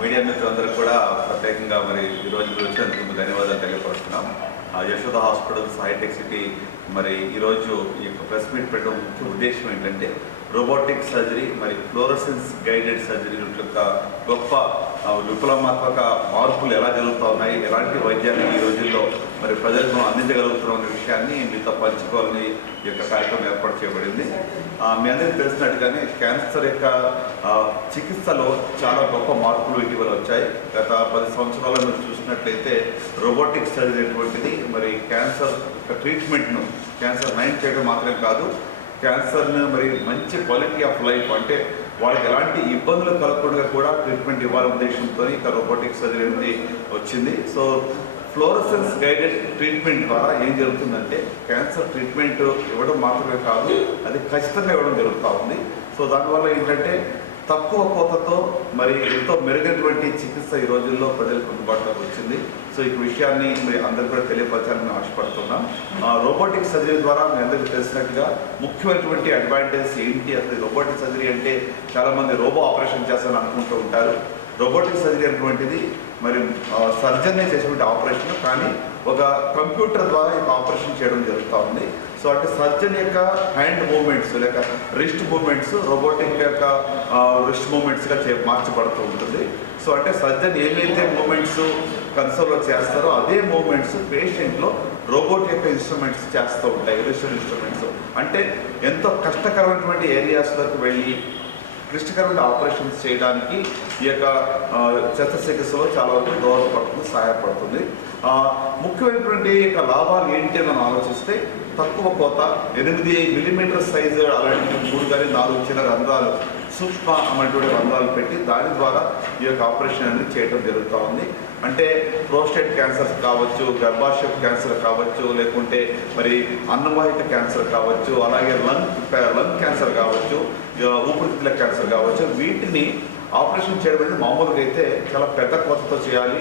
Media మిత్రులందరూ కూడా ప్రత్యేకంగా మరి ఈరోజు వచ్చినందుకు ధన్యవాదాలు తెలియపరుస్తున్నాం. యశోద హాస్పిటల్స్ హైటెక్ సిటీ మరి ఈరోజు ఈ యొక్క ప్రెస్ మీట్ పెట్టడం ముఖ్య ఉద్దేశం ఏంటంటే రోబోటిక్ సర్జరీ మరి ఫ్లోరోసెన్స్ గైడెడ్ సర్జరీ యొక్క గొప్ప విప్లవాత్మక మార్పులు ఎలా జరుగుతూ ఉన్నాయి, ఎలాంటి వైద్యాన్ని ఈ రోజుల్లో మరి ప్రజలకు అందించగలుగుతున్న విషయాన్ని మీతో పంచుకోవాలని ఈ యొక్క కార్యక్రమం ఏర్పాటు చేయబడింది. మీ అందరికీ తెలిసినట్టుగానే క్యాన్సర్ యొక్క చికిత్సలో చాలా గొప్ప మార్పులు ఇటీవల వచ్చాయి. గత 10 సంవత్సరాల్లో మీరు చూసినట్లయితే రోబోటిక్ సర్జరీ అనేటువంటిది మరి క్యాన్సర్ యొక్క ట్రీట్మెంట్ను క్యాన్సర్ నయం చేయడం మాత్రమే కాదు, క్యాన్సర్ను మరి మంచి క్వాలిటీ ఆఫ్ లైఫ్ అంటే వాళ్ళకి ఎలాంటి ఇబ్బందులు కలగకుండా కూడా ట్రీట్మెంట్ ఇవ్వాలనే ఉద్దేశంతో ఇక రోబోటిక్ సర్జరీ అనేది వచ్చింది. సో ఫ్లోరోసెన్స్ గైడెడ్ ట్రీట్మెంట్ ద్వారా ఏం జరుగుతుందంటే క్యాన్సర్ ట్రీట్మెంట్ ఇవ్వడం మాత్రమే కాదు, అది ఖచ్చితంగా ఇవ్వడం జరుగుతూ ఉంది. సో దానివల్ల ఏంటంటే తక్కువ కోతతో మరి ఎంతో మెరుగైనటువంటి చికిత్స ఈ రోజుల్లో ప్రజలకు అందుబాటులోకి వచ్చింది. సో ఈ విషయాన్ని మరి అందరూ కూడా తెలియపరచాలని ఆశపడుతున్నాం. రోబోటిక్ సర్జరీ ద్వారా మీ అందరికీ తెలిసినట్టుగా ముఖ్యమైనటువంటి అడ్వాంటేజ్ ఏంటి, అసలు రోబోటిక్ సర్జరీ అంటే చాలామంది రోబో ఆపరేషన్ చేస్తారని అనుకుంటూ ఉంటారు. రోబోటిక్ సర్జరీ అనేటువంటిది మరి సర్జన్నే చేసేటువంటి ఆపరేషన్, కానీ ఒక కంప్యూటర్ ద్వారా ఈ ఆపరేషన్ చేయడం జరుగుతూ ఉంది. సో అంటే సర్జన్ యొక్క హ్యాండ్ మూమెంట్స్ లేక రిస్ట్ మూమెంట్స్ రోబోటిక్ యొక్క రిస్ట్ మూమెంట్స్గా మార్చబడుతూ ఉంటుంది. సో అంటే సర్జన్ ఏవైతే మూమెంట్స్ కన్సోల్లో చేస్తారో అదే మూమెంట్స్ పేషెంట్లో రోబోట్ యొక్క ఇన్స్ట్రుమెంట్స్ చేస్తూ ఉంటాయి. రిజిస్టర్ ఇన్స్ట్రుమెంట్స్ అంటే ఎంతో కష్టకరమైనటువంటి ఏరియాస్లోకి వెళ్ళి క్లిష్టకరమైన ఆపరేషన్స్ చేయడానికి ఈ యొక్క శస్త్రచికిత్సలో చాలా వరకు దోహదపడుతుంది, సహాయపడుతుంది. ముఖ్యమైనటువంటి యొక్క లాభాలు ఏంటి అని మనం ఆలోచిస్తే తక్కువ కోత, 8 మిల్లీమీటర్ సైజు అలాంటి 3 కానీ 4 చిన్న రంధ్రాలు సూక్ష్మ అన్నటువంటి రంధ్రాలు పెట్టి దాని ద్వారా ఈ యొక్క ఆపరేషన్ అనేది చేయడం జరుగుతూ ఉంది. అంటే ప్రోస్టేట్ క్యాన్సర్ కావచ్చు, గర్భాశయ క్యాన్సర్ కావచ్చు, లేకుంటే మరి అన్నవాహిక క్యాన్సర్ కావచ్చు, అలాగే లంగ్ క్యాన్సర్ కావచ్చు, ఊపిరితిత్తుల క్యాన్సర్ కావచ్చు, వీటిని ఆపరేషన్ చేయడం అనేది మామూలుగా అయితే చాలా పెద్ద కోతతో చేయాలి.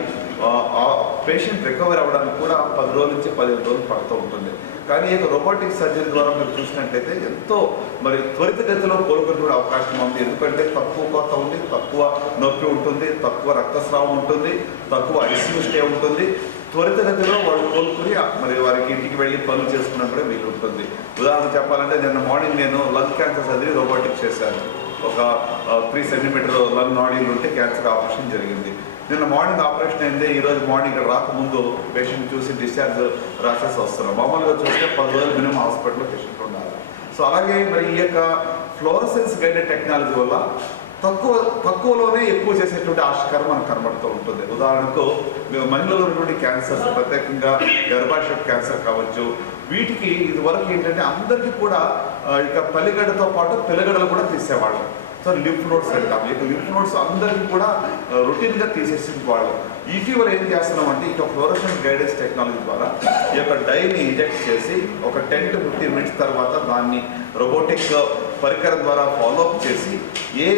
ఆ పేషెంట్ రికవర్ అవ్వడానికి కూడా 10 రోజుల నుంచి 15 రోజులు పడుతూ ఉంటుంది. కానీ ఈ రోబోటిక్ సర్జరీ ద్వారా మీరు చూసినట్టయితే ఎంతో మరి త్వరితగతిలో కోలుకునే అవకాశం ఉంది. ఎందుకంటే తక్కువ కోత ఉంది, తక్కువ నొప్పి ఉంటుంది, తక్కువ రక్తస్రావం ఉంటుంది, తక్కువ ఐసీయూ స్టే ఉంటుంది. త్వరితగతిలో వాళ్ళు కోలుకుని మరి వారికి ఇంటికి వెళ్ళి పనులు చేసుకున్నప్పుడే వీలు ఉంటుంది. ఉదాహరణ చెప్పాలంటే నిన్న మార్నింగ్ నేను లంగ్ క్యాన్సర్ సర్జరీ రోబోటిక్ చేశాను. ఒక 3 సెంటీమీటర్ లంగ్ నాడీలు ఉంటే క్యాన్సర్ ఆపరేషన్ జరిగింది. నిన్న మార్నింగ్ ఆపరేషన్ అయింది. ఈరోజు మార్నింగ్ ఇక్కడ రాకముందు పేషెంట్ చూసి డిశ్చార్జ్ రాసేసి వస్తున్నాం. మామూలుగా చూస్తే 10 రోజులు మినిమం హాస్పిటల్లో పేషెంట్ ఉండాలి. సో అలాగే మరి ఈ యొక్క ఫ్లోరోసెన్స్ గైడెడ్ టెక్నాలజీ వల్ల తక్కువలోనే ఎక్కువ చేసేటువంటి ఆవిష్కారం మనకు కనబడుతూ ఉంటుంది. ఉదాహరణకు మహిళల్లో ఉన్నటువంటి క్యాన్సర్స్, ప్రత్యేకంగా గర్భాశయ క్యాన్సర్ కావచ్చు, వీటికి ఇదివరకు ఏంటంటే అందరికీ కూడా ఇక తల్లిగడ్డతో పాటు పిల్లగడ్డలు కూడా తీసేవాళ్ళు. సో లింఫ్ నోడ్స్ అంటాం. ఇక లింఫ్ నోడ్స్ అందరికీ కూడా రొటీన్గా తీసేసింది వాళ్ళు. ఇటీవల ఏం చేస్తున్నామంటే ఇక ఫ్లోరోసెన్స్ గైడెన్స్ టెక్నాలజీ ద్వారా ఈ యొక్క డైని ఇంజెక్ట్ చేసి ఒక 10 to 15 మినిట్స్ తర్వాత దాన్ని రోబోటిక్ పరికరం ద్వారా ఫాలోఅప్ చేసి ఏ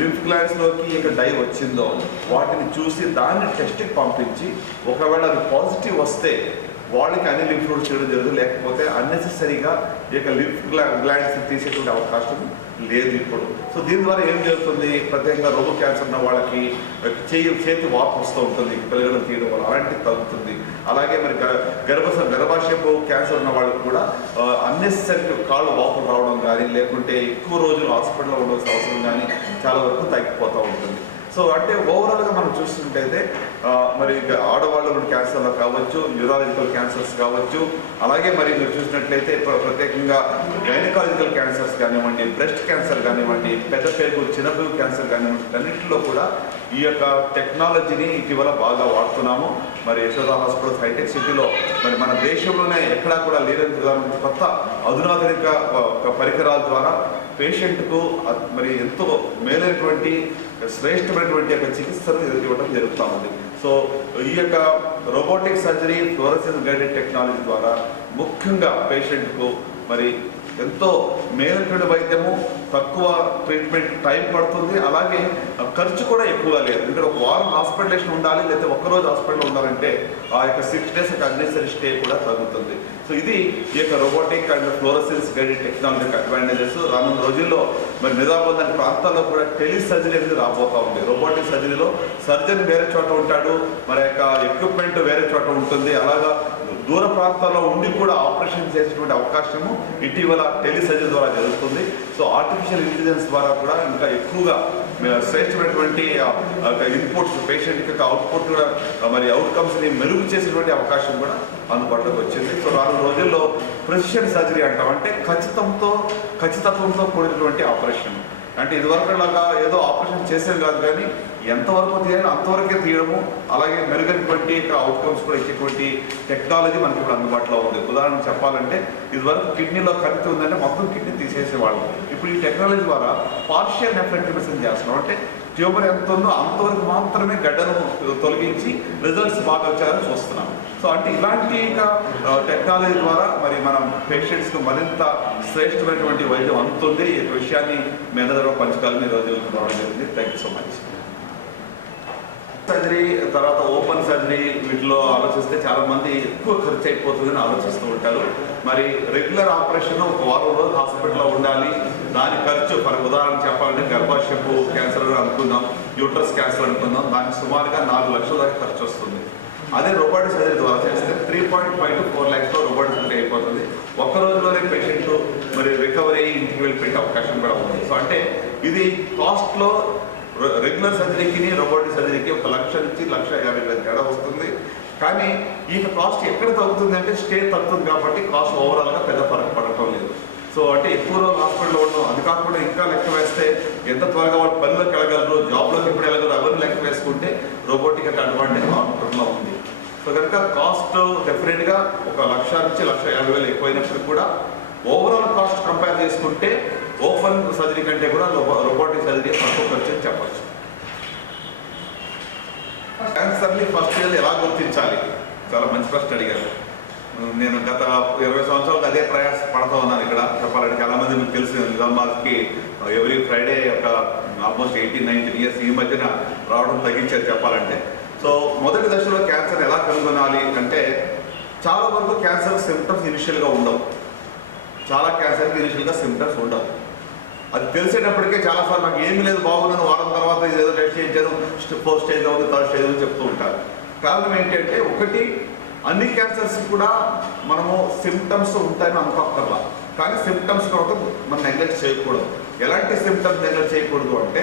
లింఫ్ గ్లాండ్స్లోకి ఈ యొక్క డై వచ్చిందో వాటిని చూసి దాన్ని టెస్ట్కి పంపించి ఒకవేళ అది పాజిటివ్ వస్తే వాళ్ళకి అన్ని లింఫ్ నోడ్స్ చేయడం జరుగుతుంది, లేకపోతే అన్నెసెసరీగా ఈ యొక్క లింఫ్ గ్లాండ్స్ తీసేటువంటి అవకాశం లేదు ఇప్పుడు. సో దీని ద్వారా ఏం జరుగుతుంది, ప్రత్యేకంగా రోబో క్యాన్సర్ ఉన్న వాళ్ళకి చేతి వాపు వస్తూ ఉంటుంది, పిల్లలు తీయడం వల్ల అలాంటివి తగ్గుతుంది. అలాగే మరి గర్భాశయపు క్యాన్సర్ ఉన్న వాళ్ళకి కూడా అన్నెసరీ కాళ్ళు వాపులు రావడం కానీ, లేకుంటే ఎక్కువ రోజులు హాస్పిటల్లో ఉండవలసిన అవసరం కానీ చాలా వరకు తగ్గిపోతూ ఉంటుంది. సో అంటే ఓవరాల్గా మనం చూస్తుంటైతే మరి ఆడవాళ్ళ క్యాన్సర్లు కావచ్చు, న్యూరాలజికల్ క్యాన్సర్స్ కావచ్చు, అలాగే మరి మీరు చూసినట్లయితే ప్రత్యేకంగా గైనకాలజికల్ క్యాన్సర్స్ కానివ్వండి, బ్రెస్ట్ క్యాన్సర్ కానివ్వండి, పెద్ద పేగు చిన్న పేగు క్యాన్సర్ కానివ్వండి, అన్నింటిలో కూడా ఈ యొక్క టెక్నాలజీని ఇటీవల బాగా వాడుతున్నాము. మరి యశోద హాస్పిటల్స్ హైటెక్ సిటీలో మరి మన దేశంలోనే ఎక్కడా కూడా లేని కొత్త అధునాధునిక పరికరాల ద్వారా పేషెంట్కు మరి ఎంతో మేలైనటువంటి శ్రేష్టమైనటువంటి యొక్క చికిత్సను ఇవ్వడం జరుగుతూ ఉంది. సో ఈ యొక్క robotic surgery fluorescence guided technology ద్వారా ముఖ్యంగా పేషెంట్కు మరి ఎంతో మేలైనటువంటి వైద్యము, తక్కువ ట్రీట్మెంట్ టైం పడుతుంది, అలాగే ఖర్చు కూడా ఎక్కువగా లేదు. ఎందుకంటే ఒక వారం హాస్పిటలేషన్ ఉండాలి, లేకపోతే ఒక్కరోజు హాస్పిటల్లో ఉండాలంటే ఆ యొక్క 6 days అన్నెసరీ స్టే కూడా తగ్గుతుంది. సో ఇది ఈ యొక్క రోబోటిక్ అండ్ ఫ్లోరోసెన్స్ గైడెడ్ టెక్నాలజీకి అడ్వాంటేజెస్. రానున్న రోజుల్లో మరి నిజామాబాద్ అనే ప్రాంతాల్లో కూడా టెలి సర్జరీ అనేది రాబోతా ఉంది. రోబోటిక్ సర్జరీలో సర్జన్ వేరే చోట ఉంటాడు, మరి యొక్క ఎక్విప్మెంట్ వేరే చోట ఉంటుంది. అలాగా దూర ప్రాంతాల్లో ఉండి కూడా ఆపరేషన్ చేసేటువంటి అవకాశము ఇటీవల టెలి సర్జరీ ద్వారా జరుగుతుంది. సో ఆర్టిఫిషియల్ ఇంటెలిజెన్స్ ద్వారా కూడా ఇంకా ఎక్కువగా శ్రేష్టమైనటువంటి ఇన్పుట్స్, పేషెంట్కి అవుట్పుట్ కూడా మరి అవుట్కమ్స్ని మెరుగు చేసేటువంటి అవకాశం కూడా అందుబాటులోకి వచ్చింది. సో రానున్న రోజుల్లో ప్రెసిషన్ సర్జరీ అంటాం, అంటే ఖచ్చితత్వంతో కూడినటువంటి ఆపరేషన్. అంటే ఇదివరకు లాగా ఏదో ఆపరేషన్ చేసేది కాదు, కానీ ఎంతవరకు తీయాలో అంతవరకే తీయడము, అలాగే మెరుగైనటువంటి అవుట్కమ్స్ కూడా ఇచ్చేటువంటి టెక్నాలజీ మనకి ఇప్పుడు అందుబాటులో ఉంది. ఉదాహరణ చెప్పాలంటే ఇదివరకు కిడ్నీలో కణితి ఉందంటే మొత్తం కిడ్నీ తీసేసేవాళ్ళు. ఇప్పుడు ఈ టెక్నాలజీ ద్వారా పార్షియల్ నెఫ్రెక్టమీ చేస్తున్నాం, అంటే ట్యూమర్ ఎంత ఉందో అంతవరకు మాత్రమే గడ్డను తొలగించి రిజల్ట్స్ బాగా వచ్చారని చూస్తున్నాం. సో అంటే ఇలాంటి టెక్నాలజీ ద్వారా మరి మనం పేషెంట్స్కి మరింత శ్రేష్టమైనటువంటి వైద్యం అందుతుంది. ఈ విషయాన్ని మీ అందరూ పంచకాలని ఈరోజు రావడం జరిగింది. Thank you so much. Surgery తర్వాత ఓపెన్ సర్జరీ వీటిలో ఆలోచిస్తే చాలా మంది ఎక్కువ ఖర్చు అయిపోతుందని ఆలోచిస్తూ ఉంటారు. మరి రెగ్యులర్ ఆపరేషన్ ఒక వారం రోజులు హాస్పిటల్లో ఉండాలి, దాని ఖర్చు మనకు ఉదాహరణ చెప్పాలంటే గర్భాశయపు క్యాన్సర్ అనుకుందాం, యూట్రస్ క్యాన్సర్ అనుకుందాం, దానికి సుమారుగా 4 లక్షల దాకా ఖర్చు వస్తుంది. అదే రోబోటిక్ సర్జరీ ద్వారా చేస్తే 3.5 to 4 lakhsలో రోబోటిక్ సర్జరీ అయిపోతుంది. ఒక్క రోజులోనే పేషెంట్ మరి రికవరీ ఇంటికి వెళ్ళిపోయే అవకాశం కూడా ఉంది. సో అంటే ఇది కాస్ట్లో రెగ్యులర్ సర్జరీకి రోబోటిక్ సర్జరీకి 1 లక్ష నుంచి 1,50,000 తేడా వస్తుంది. కానీ ఈ కాస్ట్ ఎక్కడ తగ్గుతుంది అంటే స్టే తగ్గుతుంది కాబట్టి కాస్ట్ ఓవరాల్గా పెద్ద ఫరక్ పడటం లేదు. సో అంటే ఎక్కువ రోజులు హాస్పిటల్లో ఉండడం, అది కాకుండా ఇంకా లెక్క వేస్తే ఎంత త్వరగా వాళ్ళు పనిలోకి వెళ్ళగలరు, జాబ్లోకి ఎప్పుడు వెళ్ళగలరు, అవన్నీ లెక్క వేసుకుంటే రోబోటిక్ అంటే అడ్వాంటేజ్ హాస్పిటల్లో ఉంది. సో కనుక కాస్ట్ డెఫినెట్గా 1 లక్ష నుంచి 1,50,000 ఎక్కువైనప్పుడు కూడా ఓవరాల్ కాస్ట్ కంపేర్ చేసుకుంటే ఓపెన్ సర్జరీ కంటే కూడా రోబోటిక్ సర్జరీ తక్కువ ఖర్చు అని చెప్పచ్చు. క్యాన్సర్ని ఫస్ట్ ఇయర్ ఎలా గుర్తించాలి, చాలా మంచి ప్రశ్న అడిగారు. నేను గత 20 సంవత్సరాలకు అదే ప్రయాస పడుతూ ఉన్నాను. ఇక్కడ చెప్పాలంటే చాలామంది మీకు తెలిసిన నిజామాబాద్కి ఎవ్రీ ఫ్రైడే ఒక ఆల్మోస్ట్ 18-19 years ఈ మధ్యన రావడం తగ్గించారు చెప్పాలంటే. సో మొదటి దశలో క్యాన్సర్ ఎలా కనుగొనాలి అంటే చాలా వరకు క్యాన్సర్ సిమ్టమ్స్ ఇనిషియల్గా ఉండవు. చాలా క్యాన్సర్కి ఇనిషియల్గా సిమ్టమ్స్ ఉండవు. అది తెలిసేటప్పటికే చాలాసార్లు నాకు ఏమీ లేదు బాగున్నాను, వారం తర్వాత ఇది ఏదో టెస్ట్ చేయించాను, 4th stage ఉంది, 3rd stage అని చెప్తూ ఉంటారు. కారణం ఏంటంటే ఒకటి, అన్ని క్యాన్సర్స్ కూడా మనము సిమ్టమ్స్ ఉంటాయని అనుకోక్కర్లా, కానీ సిమ్టమ్స్ కూడా మనం నెగ్లెక్ట్ చేయకూడదు. ఎలాంటి సిమ్టమ్స్ నెగ్లెక్ట్ చేయకూడదు అంటే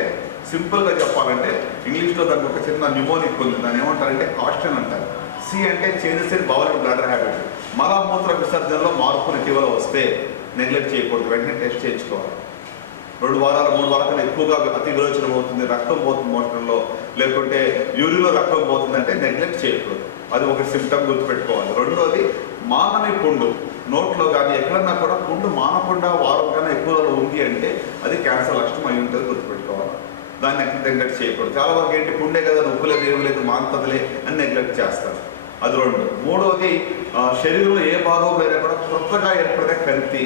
సింపుల్గా చెప్పాలంటే ఇంగ్లీష్లో దానికి ఒక చిన్న న్యూమోనిక్ ఉంది, దాన్ని ఏమంటారంటే కాస్టన్ అంటారు. సి అంటే changes in bowel and bladder habit, మలమూత్ర విసర్జనలో మార్పులు ఇటీవల వస్తే నెగ్లెక్ట్ చేయకూడదు, వెంటనే టెస్ట్ చేయించుకోవాలి. 2 వారాలు 3 వారాల కన్నా ఎక్కువగా అతి విరోచనం అవుతుంది, రక్తం పోతుంది మోషన్లో, లేకుంటే యూరిన్లో రక్తం పోతుంది అంటే నెగ్లెక్ట్ చేయకూడదు. అది ఒక సిమ్టమ్ గుర్తుపెట్టుకోవాలి. రెండోది మానని పుండు, నోట్లో కానీ ఎక్కడన్నా కూడా పుండు మానకుండా వారం కన్నా ఎక్కువ ఉంది అంటే అది క్యాన్సర్ లక్షణం అయి ఉంటుంది, గుర్తుపెట్టుకోవాలి. దాన్ని నెగ్లెక్ట్ చేయకూడదు. చాలా వరకు ఏంటి పుండే కదా, నొప్పి లేదు ఏమి లేదు మానుతుందిలే అని నెగ్లెక్ట్ చేస్తారు. అది 2. మూడవది శరీరంలో ఏ భాగం లేదా కూడా కొత్తగా ఏర్పడిన కణితి,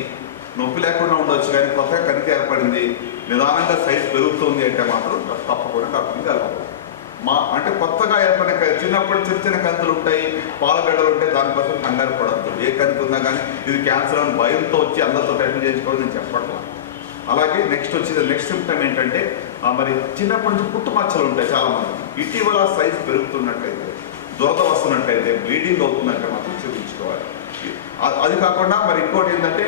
నొప్పి లేకుండా ఉండవచ్చు కానీ కొత్తగా కణితి ఏర్పడింది, నిదానంగా సైజ్ పెరుగుతుంది అంటే మాత్రం తప్పకుండా డాక్టర్ని కలవాలి. అంటే కొత్తగా ఏర్పడిన చిన్నప్పుడు చిన్న కంతులు ఉంటాయి, పాలగడ్డలు ఉంటాయి, దానికోసం కంగారు పడద్దు. ఏ కంతి ఉన్నా కానీ ఇది క్యాన్సర్ అని భయంతో వచ్చి అందరితో టెస్ట్ చేసుకోవడం నేను చెప్పట్లా. అలాగే నెక్స్ట్ సిమ్టమ్ ఏంటంటే మరి చిన్నప్పటి నుంచి పుట్టుమచ్చలు ఉంటాయి చాలామంది, ఇటీవల సైజ్ పెరుగుతున్నట్టయితే, దురద వస్తున్నట్టయితే, బ్లీడింగ్ అవుతుందంటే మాత్రం చూపించుకోవాలి. అది కాకుండా మరి ఇంకోటి ఏంటంటే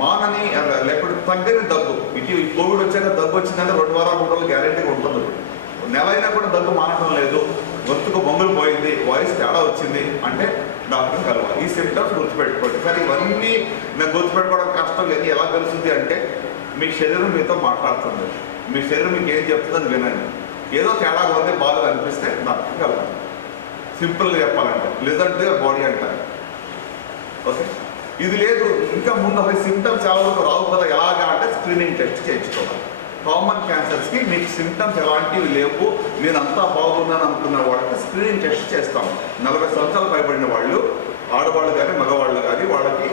మానని లేకపోతే తగ్గని దగ్గు, ఇటీవల కోవిడ్ వచ్చాక దగ్గు వచ్చిందంటే 2 వారాలు 3 రోజులు గ్యారెంటీగా ఉంటుంది. నెల అయినా కూడా దగ్గు మానడం లేదు, గొంతుకు బొంగులు పోయింది, వాయిస్ తేడా వచ్చింది అంటే డాక్టర్ని కలవాలి. ఈ సిమ్టమ్స్ గుర్తుపెట్టుకోండి. కానీ ఇవన్నీ నేను గుర్తుపెట్టుకోవడం కష్టం. ఇది ఎలా తెలుస్తుంది అంటే మీ శరీరం మీతో మాట్లాడుతుంది, మీ శరీరం మీకు ఏం చెప్తుందని వినండి. ఏదో తేడాగా ఉంది, బాగా అనిపిస్తే డాక్టర్ని కలవాలి. సింపుల్గా చెప్పాలంటే లిజర్ట్ బాడీ అంటారు. ఓకే, ఇది లేదు ఇంకా ముందు అసలు సిమ్టమ్స్ చాలా వరకు రావు కదా, ఎలాగా అంటే స్క్రీనింగ్ టెస్ట్ చేయించుకోవాలి. కామన్ క్యాన్సర్స్కి మీకు సిమ్టమ్స్ ఎలాంటివి లేవు, నేను అంతా బాగున్నాను అనుకున్న వాళ్ళకి స్క్రీనింగ్ టెస్ట్ చేస్తాం. 40 సంవత్సరాలు పైబడిన వాళ్ళు, ఆడవాళ్ళు కానీ మగవాళ్ళు కానీ వాళ్ళకి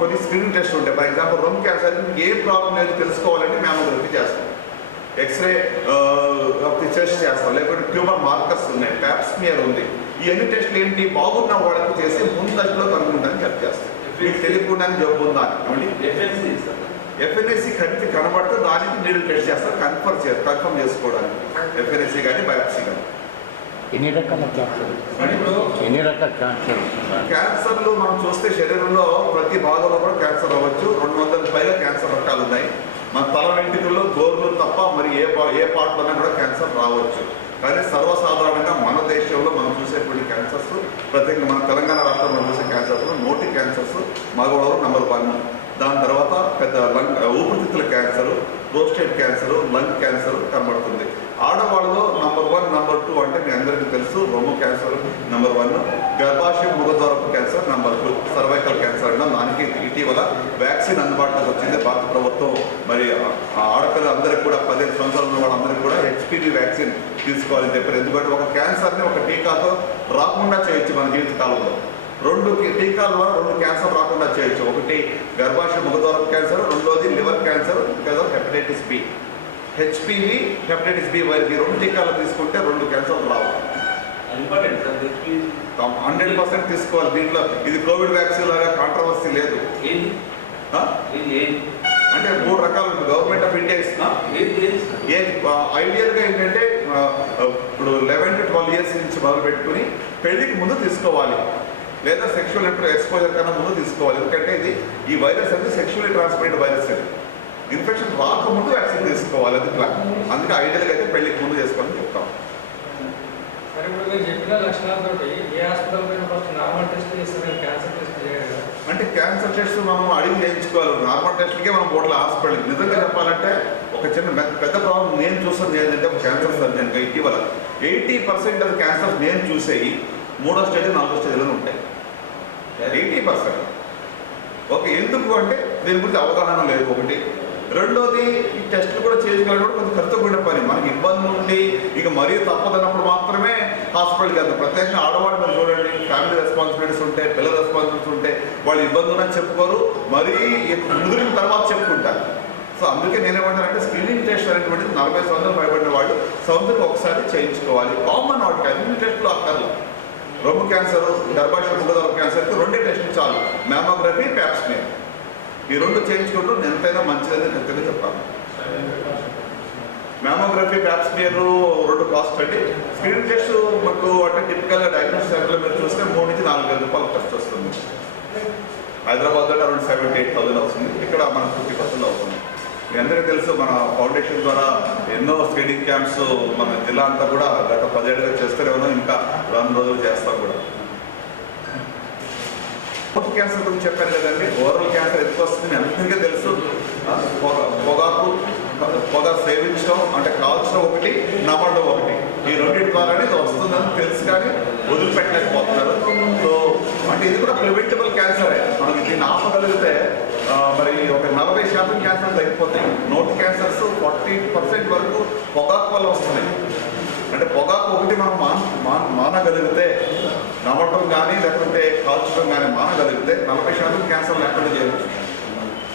కొన్ని స్క్రీనింగ్ టెస్ట్ ఉంటాయి. ఫర్ ఎగ్జాంపుల్ రొమ్ము క్యాన్సర్ ఏ ప్రాబ్లం లేదు తెలుసుకోవాలంటే మ్యామోగ్రఫీ చేస్తాం, ఎక్స్రే చెస్ట్ చేస్తాం, లేకపోతే ట్యూమర్ మార్కర్స్ ఉన్నాయి, ప్యాప్స్మియర్ ఉంది. ఇవన్నీ టెస్టులు ఏంటి బాగున్న వాళ్ళకి చేసి ముందు దశలో కనుక్కుంటానికి హెల్ప్ చేస్తాం. మీకు తెలియకుండానే జబ్బు ఉందా అని ఎఫ్ఎన్ఎస్సి కనిపి కనబడితే దానికి నీళ్ళు టెస్ట్ చేస్తారు కన్ఫర్మ్ చేసుకోవడానికి, ఎఫ్ఎన్ఎస్సి కానీ బయాప్సీ కానీ. ఎన్ని రకాల క్యాన్సర్లు మనం చూస్తే శరీరంలో ప్రతి భాగంలో కూడా క్యాన్సర్ అవ్వచ్చు. 200 పైగా క్యాన్సర్ రకాలు ఉన్నాయి. మన తల వెంట్రుకల్లో గోర్లు తప్ప మరి ఏ పార్ట్లోనే కూడా క్యాన్సర్ రావచ్చు. కానీ సర్వసాధారణంగా మన దేశంలో మనం చూసేటువంటి క్యాన్సర్స్, ప్రత్యేకంగా మన తెలంగాణ రాష్ట్రంలో చూసే క్యాన్సర్స్, నోటి క్యాన్సర్స్ మగవాళ్ళు నెంబర్ 1. దాని తర్వాత పెద్ద ఊపిరితిత్తుల cancer, prostate cancer, lung cancer కనబడుతుంది. ఆడవాళ్ళలో నెంబర్ 1, నెంబర్ 2 అంటే మీ అందరికీ తెలుసు రొమ్ము క్యాన్సర్ నెంబర్ 1, గర్భాశయ ముఖద్వారపు క్యాన్సర్ నెంబర్ 2, సర్వైకల్ క్యాన్సర్ అన్న దానికి ఇటీవల వ్యాక్సిన్ అందుబాటులోకి వచ్చింది భారత ప్రభుత్వం. మరి ఆడపిల్లలు అందరికీ కూడా 15 సంవత్సరాలు ఉన్న వాళ్ళందరికీ కూడా హెచ్పివి వ్యాక్సిన్ తీసుకోవాలని చెప్పారు. ఎందుకంటే ఒక క్యాన్సర్ని ఒక టీకాతో రాకుండా చేయొచ్చు మన జీవితకాలంలో. 2 టీకాల ద్వారా 2 క్యాన్సర్ రాకుండా చేయొచ్చు. ఒకటి గర్భాశయ ముఖద్వారపు క్యాన్సర్, రెండోది లివర్ క్యాన్సర్, ఇంకా hepatitis B. HPV, hepatitis B virus ఈ 2 టీకాలు తీసుకుంటే 2 క్యాన్సర్లు రావు. 100% తీసుకోవాలి. దీంట్లో ఇది కోవిడ్ వ్యాక్సిన్ లాగా కాంట్రవర్సీ లేదు. అంటే 3 రకాలు ఉంటుంది. గవర్నమెంట్ ఆఫ్ ఇండియా ఇస్తున్నా ఐడియల్గా ఏంటంటే ఇప్పుడు 11 to 12 years నుంచి మొదలు పెట్టుకుని పెళ్లికి ముందు తీసుకోవాలి, లేదా సెక్షువల్ ఎక్స్పోజర్ కన్నా ముందు తీసుకోవాలి. ఎందుకంటే ఈ వైరస్ అనేది సెక్షువల్లీ ట్రాన్స్మిటెడ్ వైరస్. ఇది ఇన్ఫెక్షన్ రాకముందు వ్యాక్సిన్ తీసుకోవాలి. అందుకే ఐడియల్గా అయితే పెళ్లికి ముందు చేసుకోవాలని చెప్తాం. అంటే క్యాన్సర్ టెస్ట్ మనం అడిగి చేయించుకోవాలి. నార్మల్ టెస్ట్లకే మనం పోట్ల హాస్పిటల్కి. నిజంగా చెప్పాలంటే ఒక పెద్ద ప్రాబ్లం నేను చూస్తుంది ఏంటంటే ఒక క్యాన్సర్ సర్జన్గా ఇటీవల 80% ఆఫ్ క్యాన్సర్స్ నేను చూసేవి 3వ స్టేజ్ 4వ స్టేజ్లో ఉంటాయి. 80%. ఓకే, ఎందుకు అంటే దీని గురించి అవగాహన లేదు ఒకటి. రెండోది ఈ టెస్టులు కూడా చేసుకోవడం కూడా కొంచెం ఖర్చు కూడిన పని. మనకి ఇబ్బంది ఉండి ఇక మరీ తప్పదన్నప్పుడు మాత్రమే హాస్పిటల్కి వెళ్తాం. ప్రత్యేకంగా ఆడవాళ్ళు మీరు చూడండి, ఫ్యామిలీ రెస్పాన్సిబిలిటీస్ ఉంటాయి, పిల్లల రెస్పాన్సిబిలిటీస్ ఉంటాయి, వాళ్ళు ఇబ్బంది ఉన్నది చెప్పుకోరు, మరీ ముదిరిన తర్వాత చెప్పుకుంటారు. సో అందుకే నేనేమంటానంటే స్క్రీనింగ్ టెస్ట్ అనేటువంటిది 40 సంవత్సరాలు పైబడిన వాళ్ళు సంవత్సరం ఒకసారి చేయించుకోవాలి. కామన్ వాటికి అన్ని టెస్టులు అక్కర్లు. రొమ్ము క్యాన్సర్, గర్భాశయ ముఖద్వారపు క్యాన్సర్కి 2 టెస్టులు చాలు, మ్యామోగ్రఫీ, ప్యాప్స్మియర్. ఈ 2 చేయించుకుంటూ ఎంతైనా మంచిదని ఖచ్చితంగా చెప్పాను. మ్యామోగ్రఫీ, ప్యాప్స్మియర్ 2 కాస్ట్ అండి. స్క్రీనింగ్ టెస్ట్ మాకు అంటే టిపికల్గా డయాగ్నోస్టిక్ సెంటర్లో మీరు చూస్తే 3 నుంచి 4 వేల రూపాయలు టెస్ట్ వస్తుంది. హైదరాబాద్లో అరౌండ్ 7,000-8,000 అవుతుంది. ఇక్కడ మనకు 50% అవుతుంది. మీ అందరికీ తెలుసు మన ఫౌండేషన్ ద్వారా ఎన్నో స్క్రీనింగ్ క్యాంప్స్ మన జిల్లా అంతా కూడా గత 10 ఏళ్ళుగా చేస్తూనే ఉన్నాం, ఇంకా 2 రోజులు చేస్తాం కూడా. నోటి క్యాన్సర్ గురించి చెప్పాను కదండి. ఓరల్ క్యాన్సర్ ఎందుకు వస్తుంది మీ అందరికీ తెలుసు. పొగ సేవించడం అంటే కాల్చడం ఒకటి, నవ్వడం ఒకటి, ఈ 2 ద్వారానే ఇది వస్తుందని తెలుసు కానీ వదిలిపెట్టలేకపోతున్నారు. సో అంటే ఇది కూడా ప్రివెంటబుల్ క్యాన్సరే. మనం దీన్ని ఆపగలిగితే మరి ఒక 40% క్యాన్సర్ తగ్గిపోతాయి. నోటి క్యాన్సర్స్ 40% వరకు పొగాకు వల్ల వస్తున్నాయి. అంటే పొగాకు ఒకటి మనం మానగలిగితే, నవ్వటం కానీ లేకపోతే కాల్చడం కానీ మానగలిగితే 40% క్యాన్సర్ లేకుండా చేయవచ్చు.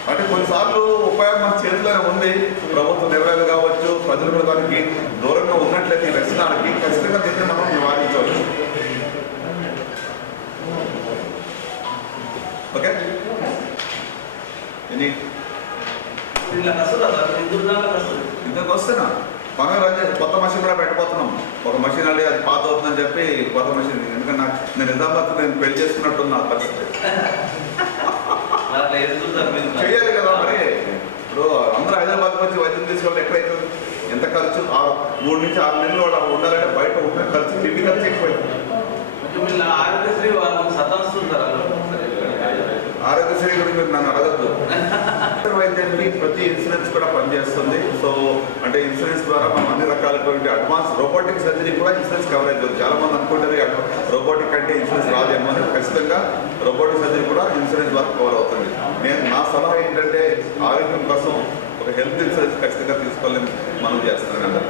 అంటే కొన్నిసార్లు ఉపయోగం మన చేతిలోనే ఉంది. ప్రభుత్వ నిర్ణయాలు కావచ్చు, ప్రజలు కూడా దానికి దూరంగా ఉన్నట్లయితే ఈ వ్యసనానికి ఖచ్చితంగా దీన్ని మనం నివారించవచ్చు. ఓకే, ఇంతకు వస్తున్నా మనం కొత్త మషిన్ కూడా పెట్టబోతున్నాం. ఒక మషిన్ అంటే అది పాత అవుతుందని చెప్పి కొత్త మషిన్. ఎందుకంటే నేను నిజామాబాద్ నేను పెళ్లి చేసుకున్నట్టుంది నా పరిస్థితి. చేయాలి కదా మరి. ఇప్పుడు అందరూ హైదరాబాద్కి వచ్చి వైద్యం తీసుకోవాలి, ఎక్కడైతుంది ఎంత ఖర్చు? 3 నుంచి 6 నెలలు వాళ్ళు ఉండాలంటే బయట ఉండే ఖర్చు, తిండి ఖర్చు ఎక్కువైతుంది. ఆరోగ్యశ్రీ గురించి నన్ను అడగద్దు. వైద్యానికి ప్రతి ఇన్సూరెన్స్ కూడా పనిచేస్తుంది. సో అంటే ఇన్సూరెన్స్ ద్వారా మనం అన్ని రకాలైనటువంటి అడ్వాన్స్ రోబోటిక్ సర్జరీ కూడా ఇన్సూరెన్స్ కవరేజ్ ఉంది. చాలా మంది అనుకుంటారు రోబోటిక్ అంటే ఇన్సూరెన్స్ రాదేమో అని. ఖచ్చితంగా రోబోటిక్ సర్జరీ కూడా ఇన్సూరెన్స్ ద్వారా కవర్ అవుతుంది. నా సలహా ఏంటంటే ఆరోగ్యం కోసం ఒక హెల్త్ ఇన్సూరెన్స్ ఖచ్చితంగా తీసుకోవాలని మనం చేస్తున్నాను.